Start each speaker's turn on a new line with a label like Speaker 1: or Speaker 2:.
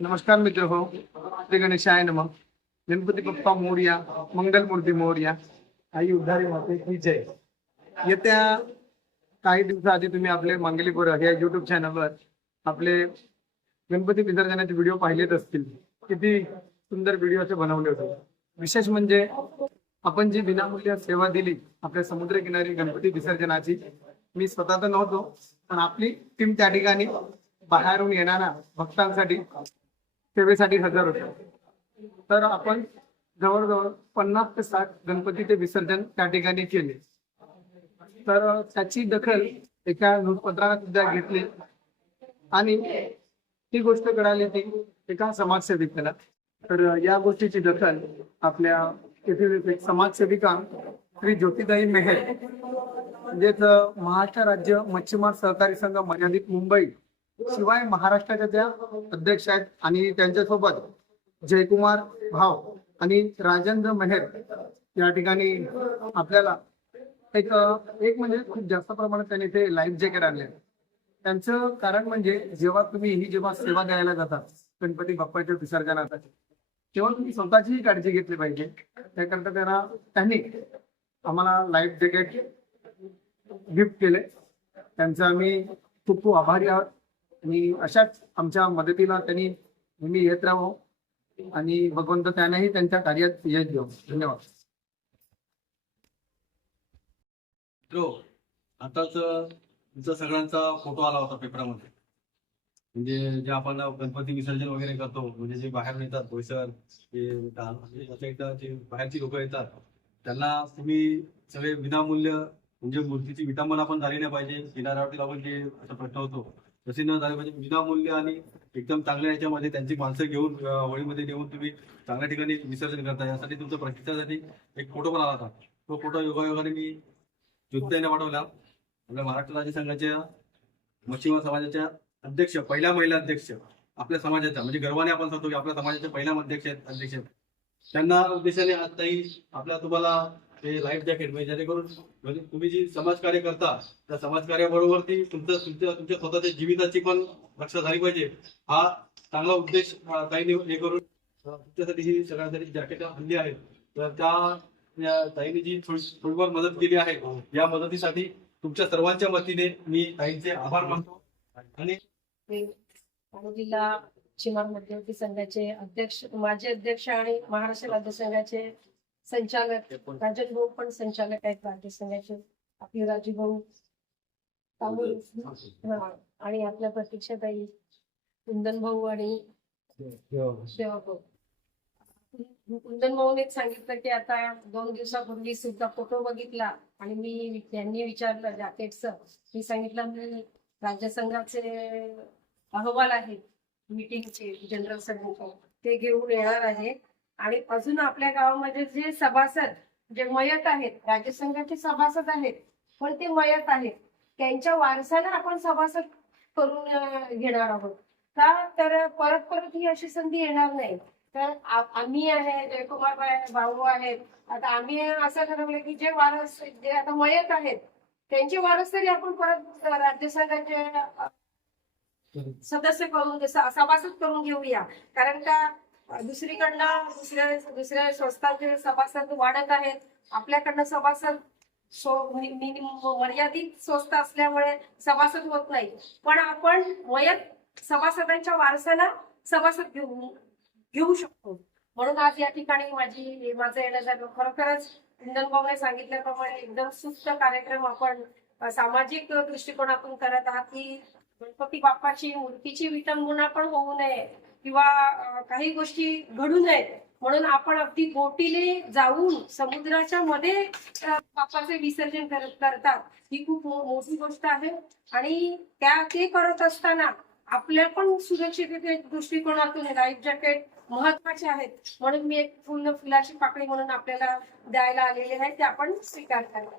Speaker 1: नमस्कार मित्र हो श्री गणेशाय नम। गणपती बाप्पा मोर्या मंगलमूर्ती मोर्या आई उद्धारी माते की जय। येत्या काही दिवसाआधी तुम्ही आपले मंगली गोर या युट्यूब चॅनलवर आपले गणपती विसर्जनाचे व्हिडिओ पाहिलेच असतील. किती सुंदर व्हिडिओ असे बनवले होते. विशेष म्हणजे आपण जी विनामूल्य सेवा दिली आपल्या समुद्रकिनारी गणपती विसर्जनाची मी स्वतः तर नव्हतो पण आपली टीम त्या ठिकाणी बाहेरून येणाऱ्या भक्तांसाठी सेवेसाठी हजर होते. तर आपण जवळजवळ पन्नास ते साठ गणपतीचे विसर्जन त्या ठिकाणी केले. तर त्याची दखल एका नोटपत्रात सुद्धा घेतली. आणि ती गोष्ट कळाली ती एका समाजसेविकेला. तर या गोष्टीची दखल आपल्या समाजसेविका श्री ज्योतिदाई मेहर म्हणजेच महाराष्ट्र राज्य मच्छीमार सहकारी संघ मर्यादित मुंबई शिवाय महाराष्ट्राच्या त्या अध्यक्ष आहेत आणि त्यांच्यासोबत जयकुमार भाव आणि राजेंद्र मेहर या ठिकाणी आपल्याला एक एक म्हणजे खूप जास्त प्रमाणात त्यांनी ते लाईफ जॅकेट आणले. त्यांचं कारण म्हणजे जेव्हा तुम्ही ही जेव्हा सेवा द्यायला जाता गणपती बाप्पाच्या विसर्जनाचा तेव्हा तुम्ही स्वतःचीही काळजी घेतली पाहिजे. त्याकरता त्यांना त्यांनी आम्हाला लाईफ जॅकेट गिफ्ट केले. त्यांचं आम्ही खूप खूप आभारी आहोत. आणि अशाच आमच्या मदतीला त्यांनी नेहमी येत राहावं आणि भगवंत त्यानेही त्यांच्या कार्यात यश देऊ धन्यवाद.
Speaker 2: आताच तुमचा सगळ्यांचा फोटो आला होता पेपरामध्ये. म्हणजे जे आपण गणपती विसर्जन वगैरे करतो म्हणजे जे बाहेर येतात भोयसर जे म्हणजे इथं बाहेरची लोक येतात त्यांना तुम्ही सगळे विनामूल्य म्हणजे मूर्तीची विटंबना पण झाली नाही पाहिजे. किनाऱ्यावरती आपण जे असा प्रश्न होतो तसे न झाले म्हणजे पाहिजे विनामूल्य आणि एकदम चांगल्या याच्यामध्ये त्यांची माणसं घेऊन होळीमध्ये नेऊन तुम्ही चांगल्या ठिकाणी विसर्जन करता. यासाठी तुमच्या प्रतिष्ठासाठी एक फोटो पण आला होता. तो फोटो योगायोगाने मी ज्योतिताईने पाठवला. आपल्या महाराष्ट्र राज्य संघाच्या मच्छीमार समाजाच्या अध्यक्ष पहिल्या महिला अध्यक्ष आपल्या समाजाच्या म्हणजे गर्वाने आपण सांगतो की आपल्या समाजाच्या पहिल्या अध्यक्ष आहेत अध्यक्ष. त्यांना उद्देशाने आताही आपल्या तुम्हाला ते लाईफ जॅकेट म्हणजे जेणेकरून म्हणजे तुम्ही जी समाजकार्य करता त्या समाजकार्याबरोबर ती तुमच्या तुमच्या तुमच्या स्वतःच्या जीविताची पण रक्षा झाली पाहिजे. हा चांगला उद्देश ताईने हे करून तुमच्यासाठी ही सगळ्यांसाठी जॅकेट हल्ली आहेत तर त्या ताईने जी थोडीफार मदत केली आहे या मदतीसाठी तुमच्या सर्वांच्या वतीने मी ताईंचे आभार मानतो. आणि
Speaker 3: आणि जिल्हा चिमार मध्यवर्ती संघाचे अध्यक्ष माजी अध्यक्ष आणि महाराष्ट्र राज्य संघाचे संचालक राजन भाऊ पण संचालक आहेत राज्य संघाचे. आपले राजू भाऊ हा. आणि आपल्या प्रतीक्षाताई कुंदन भाऊ आणि सेवा भाऊ. कुंदन भाऊने सांगितलं की आता दोन दिवसापूर्वी सुद्धा फोटो बघितला आणि मी त्यांनी विचारलं जॅकेटचं. मी सांगितलं मी राज्य संघाचे अहवाल आहेत मीटिंगचे जनरल सभेचे ते घेऊन येणार आहे. आणि अजून आपल्या गावामध्ये जे सभासद जे मयत आहेत राज्य संघाचे सभासद आहेत पण ते मयत आहेत त्यांच्या वारसाला आपण सभासद करून घेणार आहोत. का? तर परत परत ही अशी संधी येणार नाही. तर आम्ही आहे जयकुमार भाऊ आहेत आता आम्ही असं ठरवलं की जे वारस जे आता मयत आहेत त्यांचे वारस तरी आपण परत राज्य संघाचे सदस्य करून सभासद करून घेऊया. कारण का? दुसरीकडनं दुसऱ्या दुसऱ्या संस्थांचे सभासद वाढत आहेत. आपल्याकडनं सभासद मर्यादित स्वस्त असल्यामुळे सभासद होत नाही. पण आपण वयत सभासदांच्या वारसाला सभासद घेऊ घेऊ शकतो. म्हणून आज या ठिकाणी माझी माझं येणं झालं. खरोखरच इंधन सांगितल्याप्रमाणे एकदम सुस्त कार्यक्रम आपण सामाजिक दृष्टिकोनातून करत आहात की गणपती बाप्पाची मूर्तीची विटंबना पण होऊ नये. किंवा काही गोष्टी घडू नयेत. म्हणून आपण अगदी बोटीने जाऊन समुद्राच्या मध्ये बाप्पाचे विसर्जन करत करतात. ही खूप मोठी गोष्ट आहे. आणि त्या ते करत असताना आपल्या पण सुरक्षितते दृष्टिकोनातून लाईफ जॅकेट महत्त्वाचे आहेत. म्हणून मी एक पूर्ण फुलाची पाकळी म्हणून आपल्याला द्यायला आलेली आहे ते आपण स्वीकार करायला